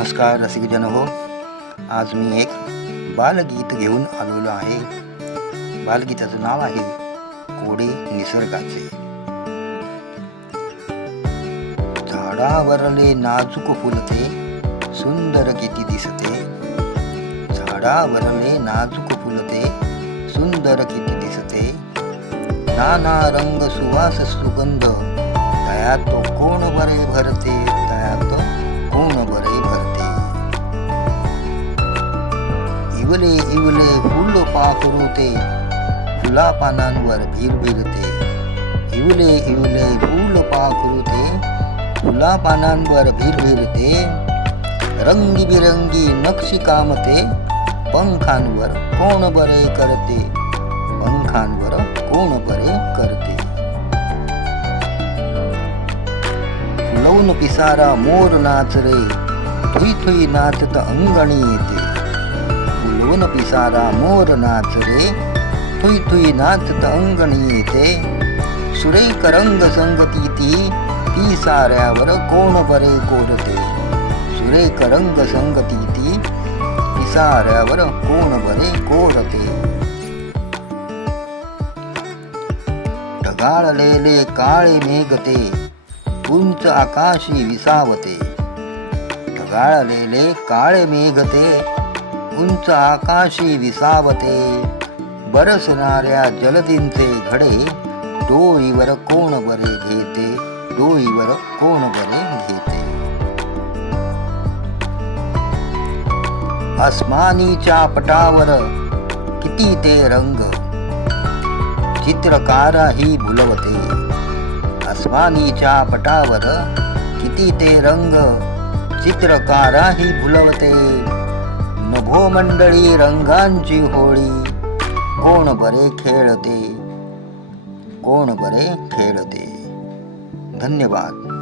नमस्कार रसिकजन हो. आज मी एक बालगीत घेऊन आलेलो आहे. बालगीताचं नाव आहे कोडे निसर्गाचे. झाडावरले नाजूक फुलते सुंदर किती दिसते. झाडावरले नाजूक फुलते सुंदर किती दिसते. नाना रंग सुवास सुगंध तो कोण बरे भरते? इवले इवले फुल पाखरुते फुला पानांवर भीर भिरते. इवले इवले फुल पाखरुते फुला पानांवर भीर भिरते. रंगीबिरंगी नक्षी कामते. पंखांवर कोण बरे करते? पंखांवर कोण बरे करते? लवून पिसारा मोर नाच रे. थुई थुई नाचत अंगणी येते. फुलवून पिसारा मोर नाच रे थुई थुई नाचत अंगणी येते सुरेख रंग संगती ती ती साऱ्यावर कोण बरे कोरते. सुरेख रंग संगती ती पिसाऱ्यावर कोण बरे कोरते. ढगाळलेले काळे मेघते उंच आकाशी विसावते. ढगाळलेले काळे मेघते उंच आकाशी विसावते. बरसणाऱ्या जलदिंचे घडे डोईवर कोण बरे घेते? डोईवर कोण बरे घेते? आसमानीच्या पटावर किती ते रंग? चित्रकारही भुलवते. आसमानीच्या पटावर किती ते रंग? चित्रकाराही भुलवते. नभो मंडळी रंगांची होळी. कोण बरे खेळते? कोण बरे खेळते? धन्यवाद.